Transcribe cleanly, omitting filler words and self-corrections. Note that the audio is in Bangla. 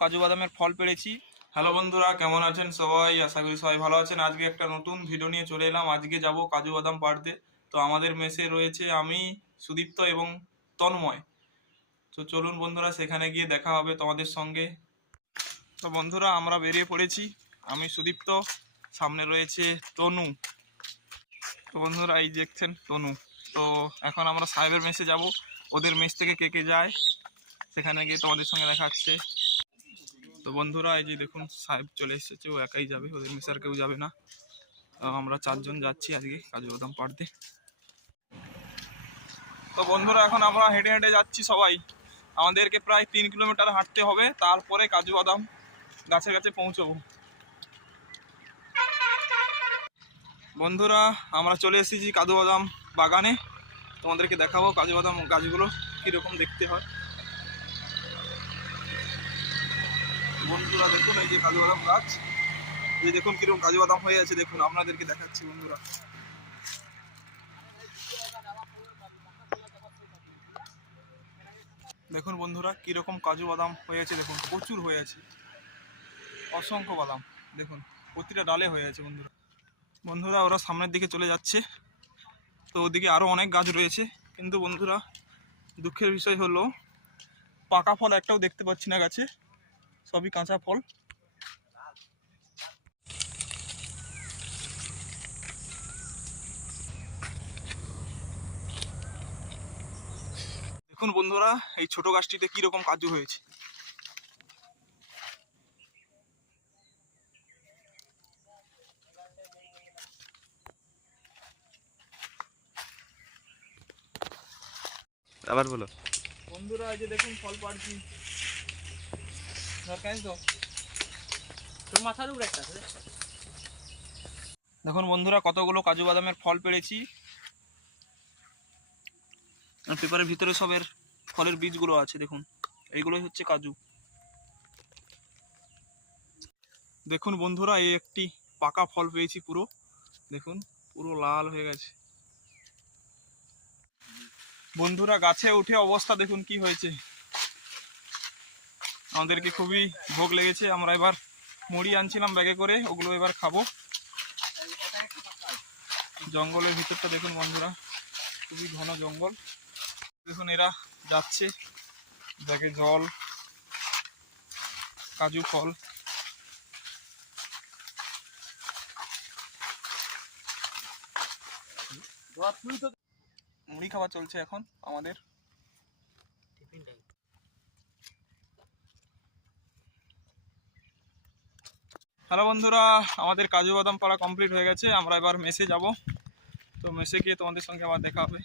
কাজু বাদামের ফল পেড়েছি। হ্যালো বন্ধুরা, কেমন আছেন সবাই? আশা করি সবাই ভালো আছেন। আজকে একটা নতুন ভিডিও নিয়ে চলে এলাম। আজকে যাব কাজু বাদাম পাড়তে। তো আমাদের মেসে রয়েছে আমি, সুদীপ্ত এবং তন্ময়। তো চলুন বন্ধুরা, সেখানে গিয়ে দেখা হবে তোমাদের সঙ্গে। তো বন্ধুরা, আমরা বেরিয়ে পড়েছি। আমি সুদীপ্ত, সামনে রয়েছে তনু। তো বন্ধুরা, এই দেখছেন তনু। তো এখন আমরা সাহেবের মেসে যাব। ওদের মেস থেকে কে কে যায় সেখানে গিয়ে তোমাদের সঙ্গে দেখা হচ্ছে। তো বন্ধুরা, এই যে দেখুন সাহেব চলে এসেছে। ও একাই যাবে, ওদের মেসে আর কেউ যাবে না। আমরা 4 জন যাচ্ছি আজকে কাজু বাদাম পাড়তে। তো বন্ধুরা, এখন আমরা হেঁটে হেঁটে যাচ্ছি সবাই। আমাদেরকে প্রায় 3 কিলোমিটার হাঁটতে হবে, তারপরে কাজু বাদাম গাছের কাছে পৌঁছবো। বন্ধুরা, আমরা চলে এসেছি কাজু বাদাম বাগানে। তোমাদেরকে দেখাবো কাজু বাদাম গাছগুলো কীরকম দেখতে হয়। বন্ধুরা দেখুন, এই যে কাজু বাদাম গাছ, এই দেখুন কিরকম কাজু বাদাম হয়ে আছে। দেখুন, আপনাদেরকে দেখাচ্ছি বন্ধুরা। দেখুন বন্ধুরা, কিরকম কাজু বাদাম হয়ে আছে। দেখুন, প্রচুর হয়ে আছে, অসংখ্য বাদাম। দেখুন, প্রতিটা ডালে হয়ে আছে বন্ধুরা। বন্ধুরা, ওরা সামনের দিকে চলে যাচ্ছে। তো ওদিকে আরও অনেক গাছ রয়েছে, কিন্তু বন্ধুরা দুঃখের বিষয় হলো পাকা ফল একটাও দেখতে পাচ্ছি না গাছে, সবই কাঁচা ফল। দেখুন বন্ধুরা, এই ছোট গাছটিতে কিরকম কাজু হয়েছে। আবার বলো বন্ধুরা, এই যে দেখুন ফল পাড়ছি। দেখুন বন্ধুরা, কতগুলো কাজু বাদামের ফল পেড়েছি। আর পেপারের ভিতরে সবের ফলের বীজগুলো আছে। দেখুন, এইগুলোই হচ্ছে কাজু। দেখুন বন্ধুরা, এই একটি পাকা ফল পেয়েছি পুরো। দেখুন, পুরো লাল হয়ে গেছে। বন্ধুরা, গাছে উঠে অবস্থা দেখুন কি হয়েছে। আমাদেরকে খুবই ভোগ লেগেছে। আমরা এবার মুড়ি আনছিলাম ব্যাগে করে, ওগুলো এবার খাবো। জঙ্গলের ভিতরটা দেখুন বন্ধুরা, খুবই ঘন জঙ্গল। দেখুন, এরা যাচ্ছে ব্যাগে জল, কাজু ফল। মুড়ি খাওয়া চলছে এখন আমাদের। হ্যালো বন্ধুরা, আমাদের কাজু বাদাম পাড়া কমপ্লিট হয়ে গেছে। আমরা এবার মেসে যাব। তো মেসে গিয়ে তোমাদের সঙ্গে আবার দেখা হবে।